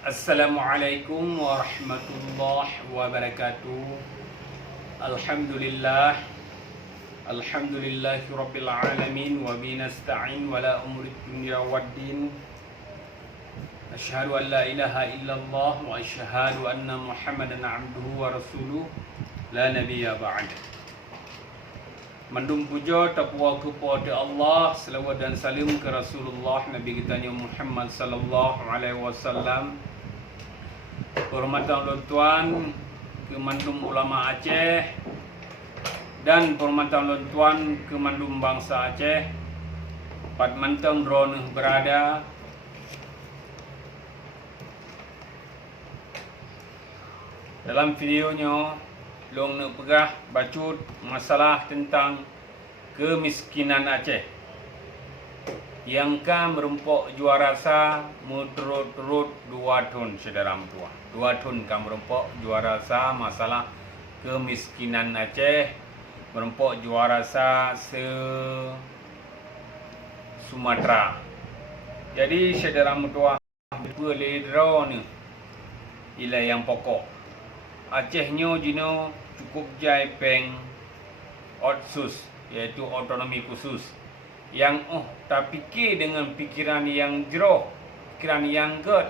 Assalamualaikum warahmatullahi wabarakatuh. Alhamdulillah. Alhamdulillahi rabbil alamin wa bihi nasta'in wala umuri dunya waddin. Asyhadu an la ilaha illallah wa asyhadu anna Muhammadan abduhu wa rasuluh la nabiyya ba'd. Mandum puja takwa kepada Allah, selawat dan salam ke Rasulullah Nabi kita Muhammad sallallahu alaihi wasallam. Hormatan tuan ke mandum ulama Aceh dan hormatan tuan ke mandum bangsa Aceh. Pat mantang drone berada dalam videonya long nak pegah bacut masalah tentang kemiskinan Aceh yang kan merempok juara sa turut-turut 2 tahun saudara tua. 2 tahun kan merempok juara sa masalah kemiskinan Aceh, merempok juara sa Sumatera. Jadi saudara tua boleh draw ni ialah yang pokok. Acehnya jino cukup jai peng otsus, iaitu otonomi khusus. Yang tak fikir dengan pikiran yang jero, pikiran yang good.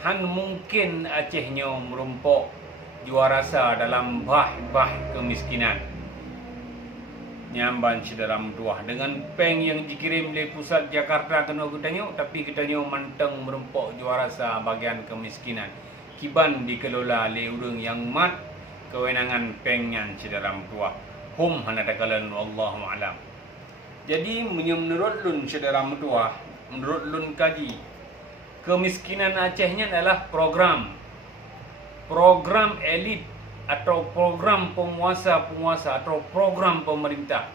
Han mungkin Acehnya merumpok juara sa dalam bah kemiskinan. Nyamban si dalam tuah dengan peng yang dikirim dari pusat Jakarta kena ketanya, tapi ketanya manteng merumpok juara sa bagian kemiskinan. Kiban dikelola oleh orang yang mat kewenangan pengan si dalam tua. Hum hanadakalan wallahu alam. Jadi menurut lun si dalam tua, menurut lun kaji, kemiskinan Acehnya adalah program elit atau program penguasa atau program pemerintah.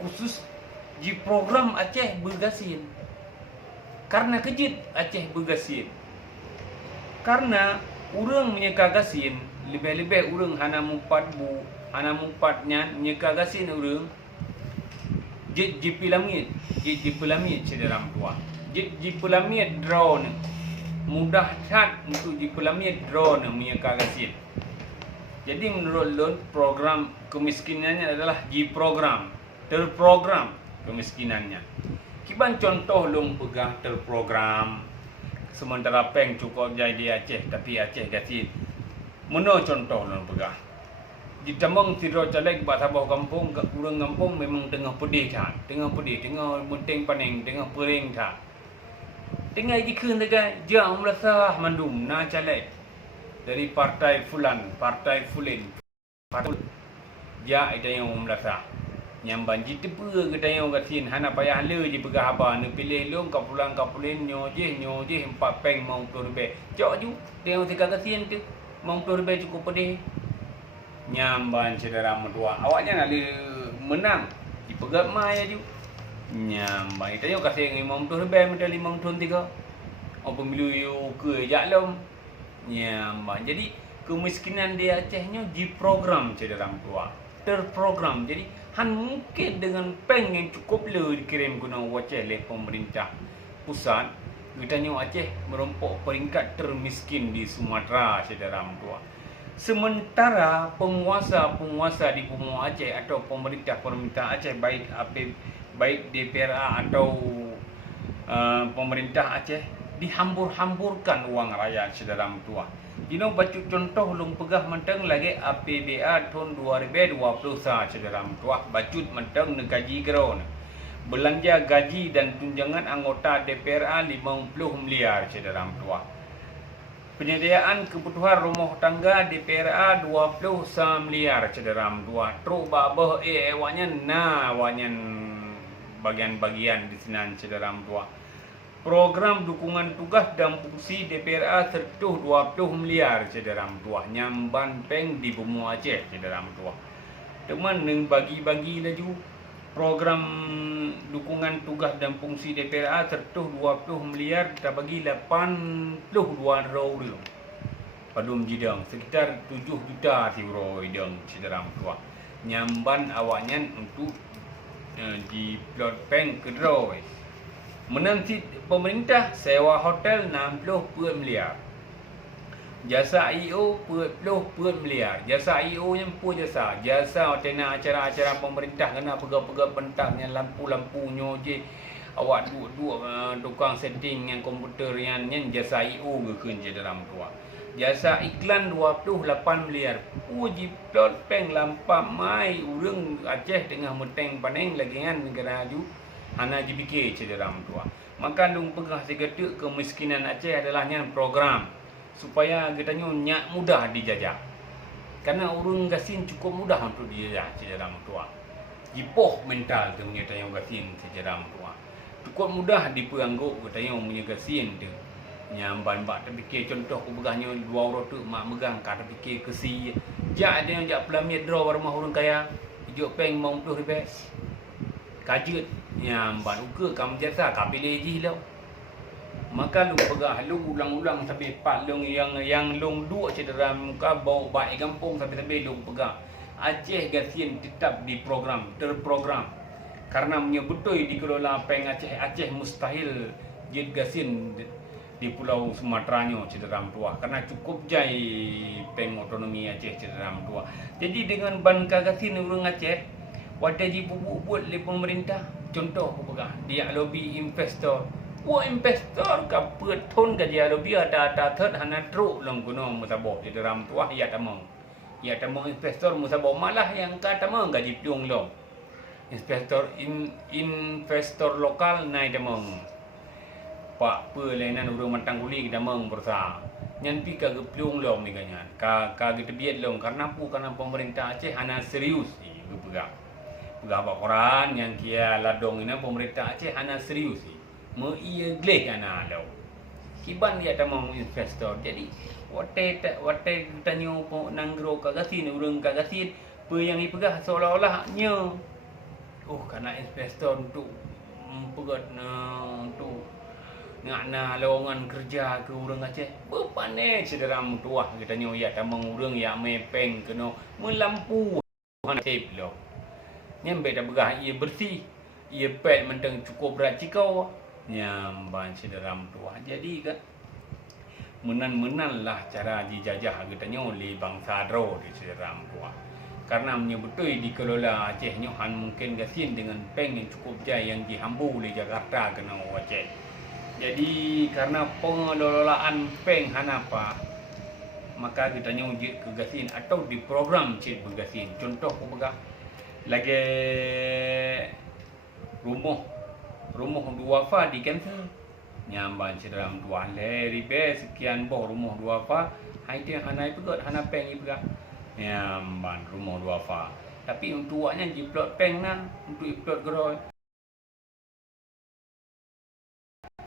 Khusus di program Aceh bergasin. Karena kejit Aceh bergasin. Karena urang menyeka gasin, lebih-lebih urang hana mumpatnya menyeka gasin urang jit jipilamit sederam tua. Jit jipilamit drone mudah cat untuk jipilamit drone menyeka gasin. Jadi menurut lun program kemiskinannya adalah program terprogram kemiskinannya. Kiban contoh lun pegang terprogram. Sementara peng cukup jai di Aceh, tapi Aceh gasin. Mana contoh lun pegah. Di Tambang tidur caleg buat sabah kampung, urang kampung memang tengah pedih tak. Tengah munteng paning, tengah pering tak. Tengah ikun dekat jam merasa mandum na caleg dari partai fulan, partai fulin. Ja ida yang merasa nyamban jitu pe kedai orang gasin hana payah le je pegah apa nu pilih long kapulin nyojeh 4 peng mau turbe cok ju tengok tiga gasin tu mau turbe cukup pedih nyamban saudara mertua awaknya nak menang di pegat mai ju nyamban tanya kasih ngi mau turbe medali 5 tahun 3 apa pemilu yo ke jaklom nyamban. Jadi kemiskinan di Acehnya di program saudara mertua terprogram. Jadi han mungkin dengan peng yang cukup le dikirim guna Aceh oleh pemerintah pusat, kitanya Aceh merompok peringkat termiskin di Sumatera saudara tua. Sementara penguasa di Pulau Aceh atau pemerintah Aceh baik DPRA atau pemerintah Aceh dihambur-hamburkan uang rakyat saudara tua. Dino baca contoh lung pegah menteng lagi APBA tahun 2020 saudara tua bacut menteng gaji geron. Belanja gaji dan tunjangan anggota DPRA 50 miliar saudara tua. Penyediaan kebutuhan rumah tangga DPRA 20 miliar saudara tua. Teruk babah wanyan bagian-bagian di sini saudara tua. Program dukungan tugas dan fungsi DPRA tertuh 20 miliar saudara tua. Nyamban peng di Bumi Aceh saudara tua. Teman neng bagi-bagi laju program dukungan tugas dan fungsi DPRA tertuh 20 miliar kita bagi 82 ribu. Padum jidang sekitar 7 juta euro idang saudara tua. Nyamban awaknya untuk di plot peng kedua. Menanti pemerintah sewa hotel 60 miliar. Jasa IO 40 miliar. Jasa IO yang pun jasa tena acara-acara pemerintah kena pegak-pegak pentangnya lampu-lampunya je. Awak duduk tukang setting yang komputer yang jasa IO ke je dalam tu. Jasa iklan 28 miliar. Puji plot peng lampak mai urang Aceh tengah meteng paneng lagi kan negara ju. Hana JBK je dalam tu. Maka lung pegah segetuk kemiskinan Aceh adalah yang program supaya katanya nyak mudah dijajah. Karena urang gasin cukup mudah untuk dijajah je dalam tu. Jipoh mental tu punya tayang gasin je dalam tu. Cukup mudah diperangguk katanya punya gasin tu. Nyamban bak terfikir contoh aku begahnya 2 orang tu mak megang kata fikir kesi jak ada yang jak pelamit draw rumah orang kaya hijau peng 50 ribu kajut nyamban uka kamu jasa ka pilih je lah maka lu pegah lu ulang-ulang sampai 4 long yang long 2 cedera muka bau baik kampung sampai lu pegah Aceh Gasien tetap di program terprogram karena menyebutoi dikelola peng Aceh mustahil Jet Gasien di Pulau Sumateranya Cederam Tua karena cukup jai peng otonomi Aceh Cederam Tua. Jadi dengan ban kagasin urang Aceh wadah ji buat oleh pemerintah contoh aku pegang dia lobby investor. Wah investor ka peton ka dia lobby ada thot hana truk long kuno musabok Cederam Tua ya tamong. Ya tamong investor musabok malah yang ka tamong gaji piung long. Investor lokal naik tamong. Pak pelainan urang mantang kuli kita meng bersa. Nyan pi ka geplung long ni ganyan. Ka gitu biat long karena pemerintah Aceh hana serius ge pegah. Pegah bak koran yang kia ladong ina pemerintah Aceh hana serius. Me ia gleh ana law. Kiban dia tamang investor. Jadi wate tanyo po nanggro kagasin urang kagasin pe yang ipegah seolah-olah nya karena investor untuk pegat untuk ngakna lowongan kerja ke urang Aceh bepane cederam tuah kita nyo ya tamang urang ya mepeng kena melampu tip lo nyambe dah begah ia bersih ia pet menteng cukup berat cikau nyamban cederam tuah jadi kan menan lah cara dijajah kita nyo li bangsa dro di cederam tuah karena menyebutui dikelola Aceh nyo han mungkin gasin dengan peng yang cukup jai yang dihambu di Jakarta kena Aceh. Jadi karena pengelolaan peng hanapa maka kita nyujud ke gasin atau di program cik bergasin. Contoh aku pegah lagi rumah duafa di cancel. Nyamban dalam 2 ribu sekian boh rumah duafa. Hai dia hanai pegot hana peng pegah. Nyamban rumah duafa. Tapi untuk waknya jiplot peng nah untuk iplot geroi.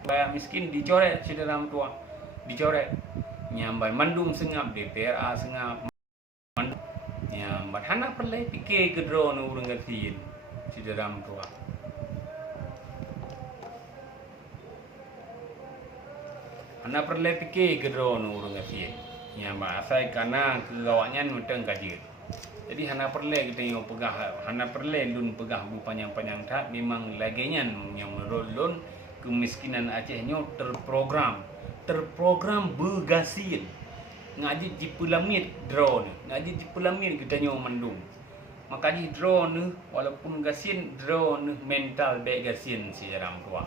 Bayar miskin dicoret dalam tuang dicoret nyamban mandum sengap DPRA sengap mandum nyamban hana perlu fikir ke drone urang gatin dalam tuang hana perlu fikir ke drone urang gatin nyamban asai karena kegawanya menteng kaji jadi hana perlu kita yang pegah hana perlu lun pegah bu panjang-panjang tak memang laginya yang merolon kemiskinan Aceh nyo terprogram bergasin ngaji di pelamit drone ngaji di pelamit kita nyo mandung maka di drone walaupun gasin drone mental baik gasin si dalam tua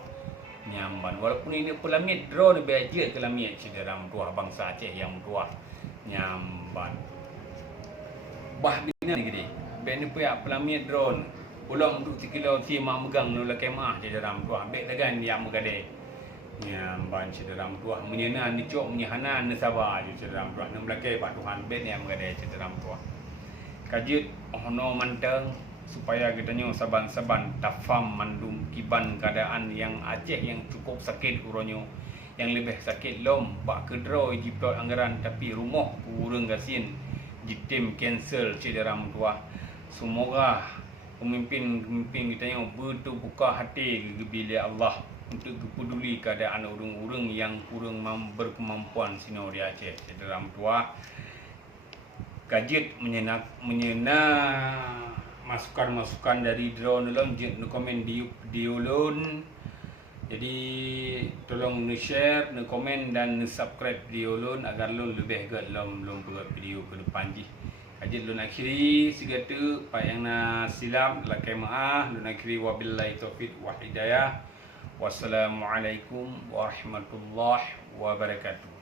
nyamban walaupun ini pelamit drone baik je kelamit si dalam tua bangsa Aceh yang tua nyamban bah bina ni gede ben punya pelamit drone ulang untuk sekilo si mak megang nula kemah di dalam tuah ambil tegan dia megade nyamban di dalam tuah menyena dicok menyahana nesaba di dalam tuah nem lake pak Tuhan bet yang megade di dalam tuah kajit ono manteng supaya kita nyo saban-saban tafam mandum kiban keadaan yang Aceh yang cukup sakit uronyo yang lebih sakit lom bak kedro jiplot anggaran tapi rumah urang gasin jitim cancel di dalam tuah semoga pemimpin kita yang betul buka hati bila Allah untuk peduli keadaan urang-urang yang kurang berkemampuan sino di Aceh dalam tua kajit menyena masukan-masukan dari drone lon jet komen di ulun Jadi tolong share, komen dan subscribe video lun agar lun lebih ke lum buat video ke depan ji. Ajit lun akhiri segala pak yang na silap lakai maaf lun akhiri wabillahi taufiq wa hidayah. Wassalamualaikum warahmatullahi wabarakatuh.